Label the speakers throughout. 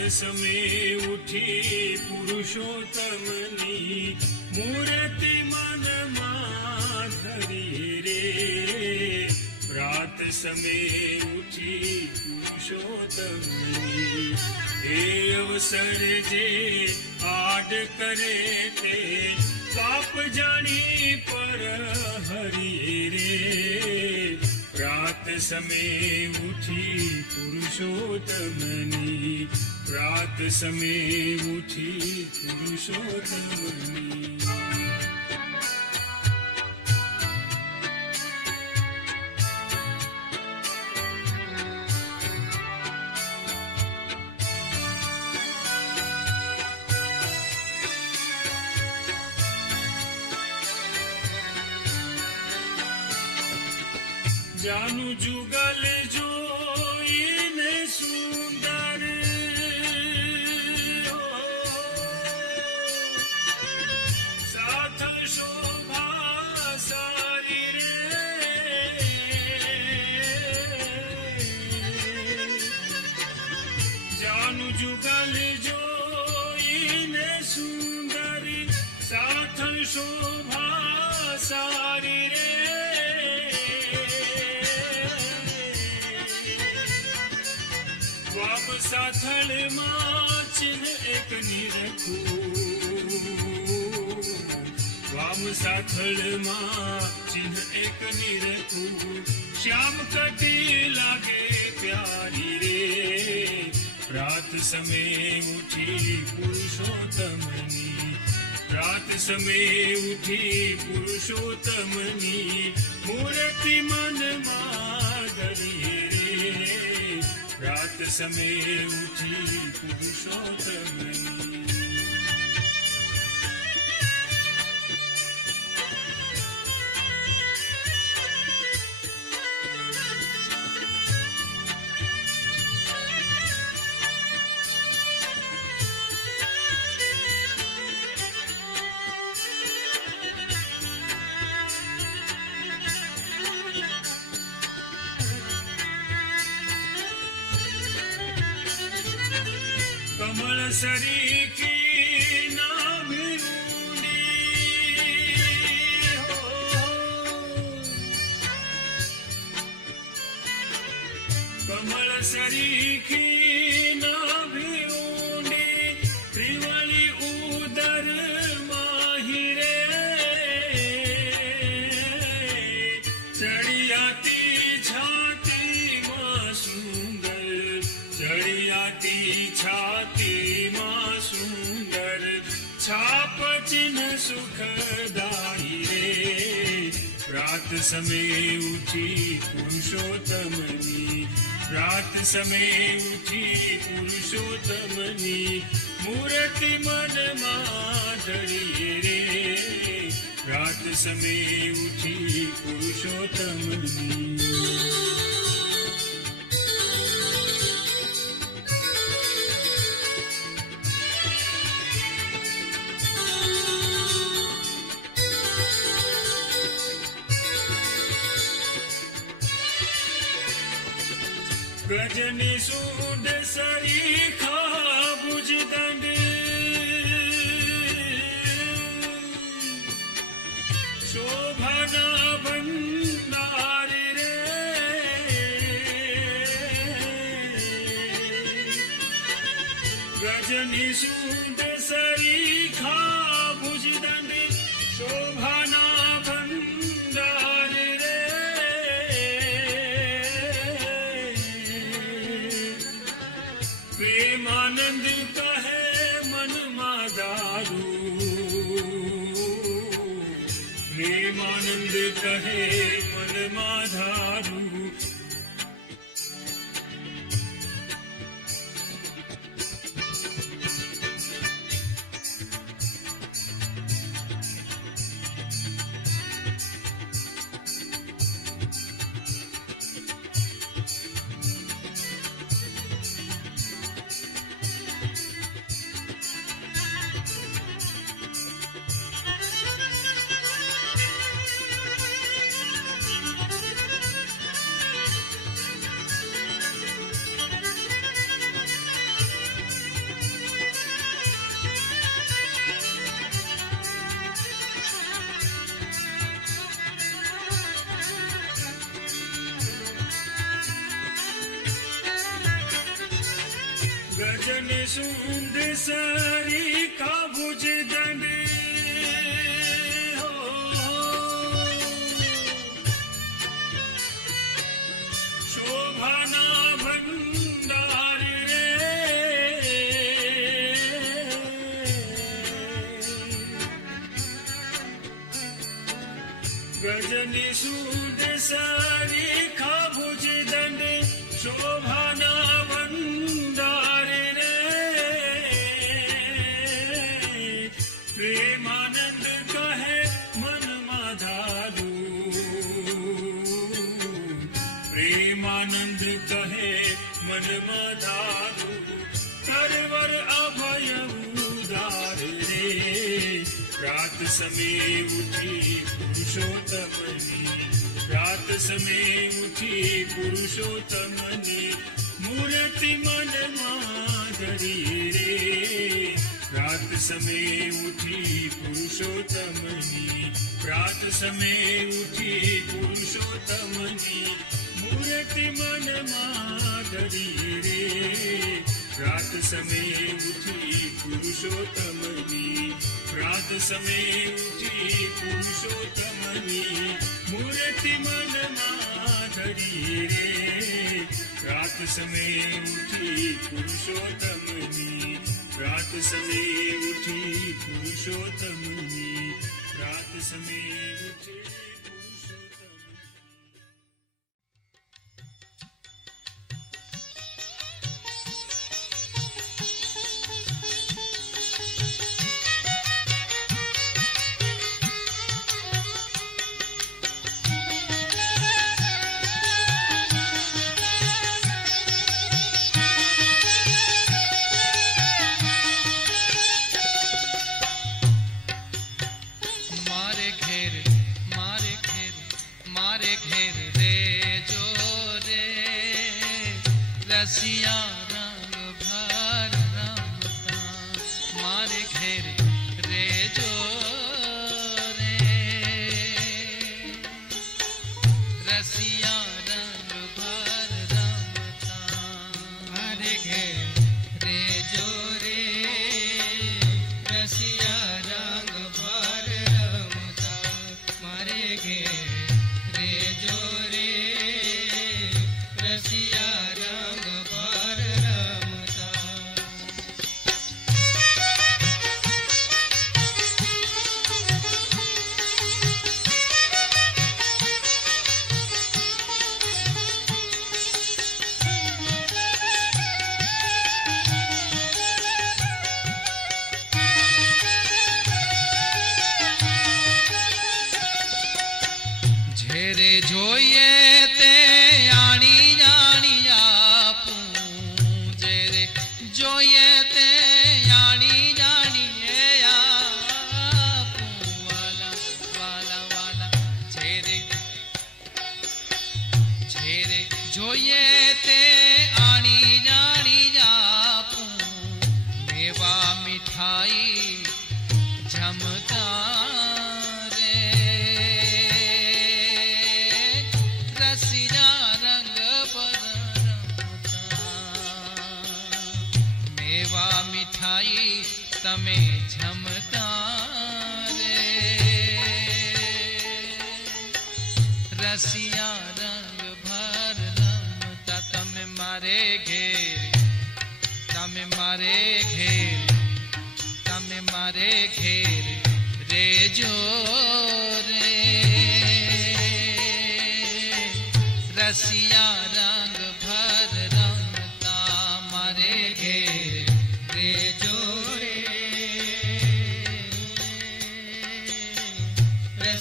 Speaker 1: સમે ઉઠી પુરુષોત્તમની મૂર્તિ મનમાં ધરી રે પ્રાત સમે ઉઠી પુરુષોત્તમની એ અવસર જે આડ કરે તે પાપ જાણી પર હરી રે પ્રાત સમે ઉઠી પુરુષોત્તમની પ્રાત સમે ઉઠી પુરુષોત્તમની સાથળમાં ચિહ્ન એક નિરખું શ્યામ કટી લાગે પ્યારી રે પ્રાત સમય ઉઠી પુરુષોત્તમની પ્રાત સમય ઉઠી પુરુષોત્તમની મૂર્તિ મનમાં ધરી રે પ્રાત સમય ઉઠી પુરુષોત્તમની सरी સુખદાયી રે પ્રાત સમે ઉઠી પુરુષોત્તમની પ્રાત સમે ઉઠી પુરુષોત્તમની મૂર્તિ મનમાં ધરી રે પ્રાત સમે ઉઠી પુરુષોત્તમની ગજની સૂંઢ સરીખા ભુજ દંડ શોભના ભંડાર રે ગજની સૂંઢ સુદ સારી ખાબુજ દંડ શોભાના ભંડાર રે પ્રેમાનંદ કહે મનમાં ધારું પ્રેમાનંદ કહે મનમાં ધારું કરવર અભય ઉદાર રે રાત સમય ઉઠી પુરુષોત્તમની પ્રાત સમય ઉઠી પુરુષોત્તમની, મૂર્તિ મનમાં ધરી રે. પ્રાત સમય ઉઠી પુરુષોત્તમની પ્રાત સમય ઉઠી પુરુષોત્તમની, મૂર્તિ મનમાં ધરી રે. રાત સમે ઉઠી પુરુષોત્તમની રાત સમે ઉઠી પુરુષોત્તમની મૂર્તિ મનમાં ધરી રે રાત સમે ઉઠી પુરુષોત્તમની રાત સમે ઉઠી પુરુષોત્તમની રાત સમે ઉઠી
Speaker 2: જોઈએ
Speaker 3: सेवा
Speaker 2: मिठाई तमे झमता रे रसिया रंग भर रमता तम मारे घेर, तम मारे घेर, तम मारे घेर, रे ज़ोर।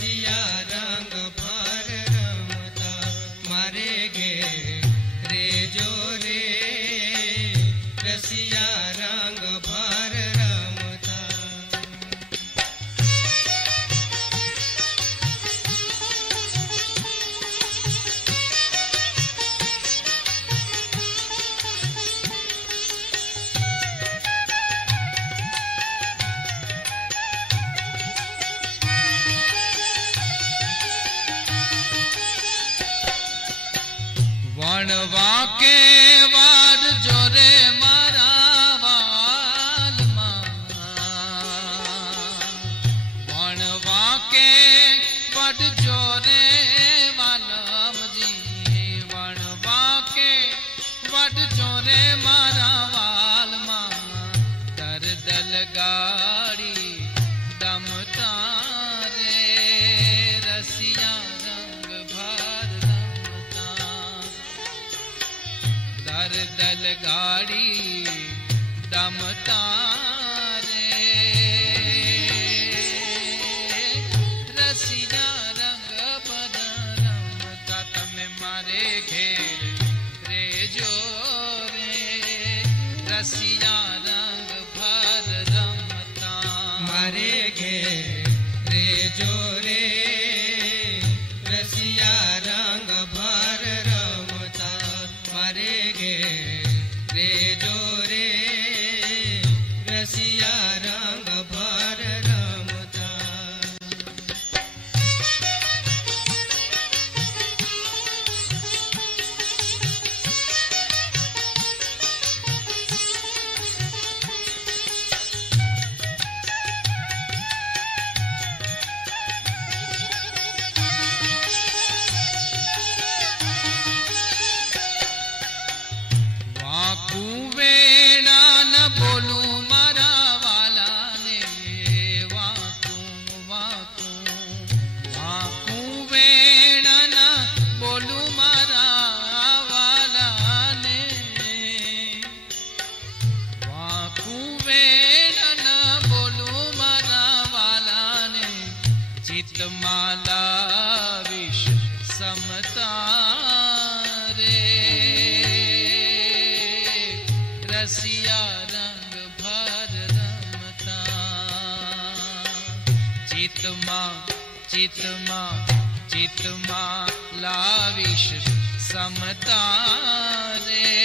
Speaker 2: सियारा ચિત્તમાં ચિત્તમાં લાવીશ સમતા રે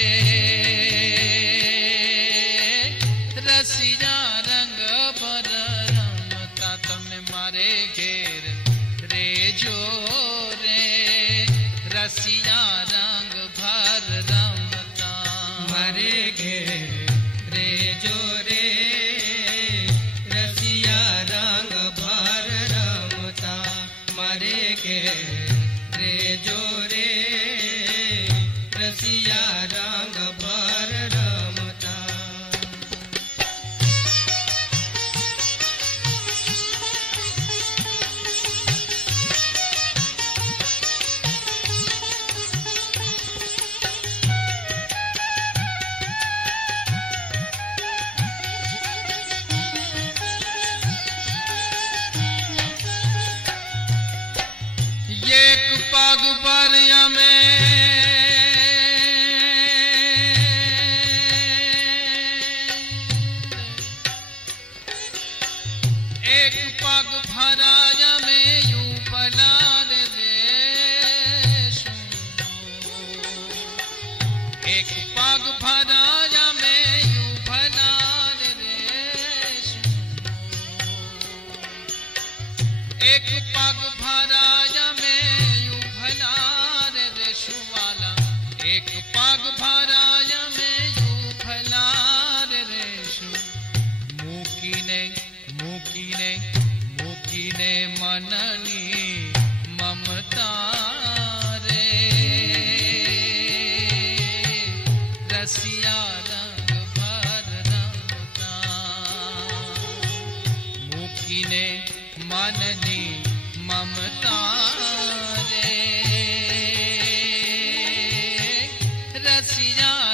Speaker 2: એક પગ Shri Ram.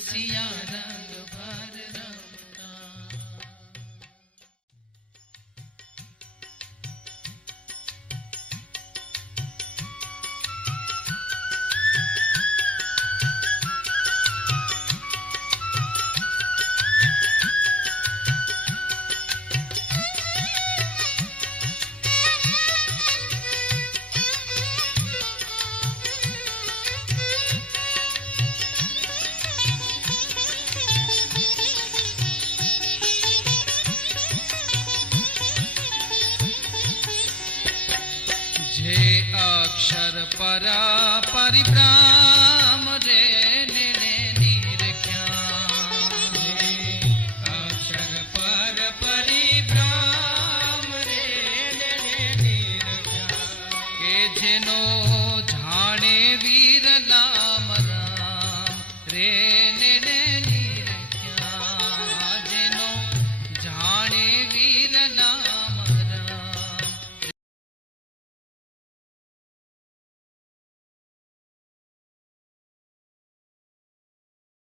Speaker 2: हसिया अक्षर परा परिभ्राम रे।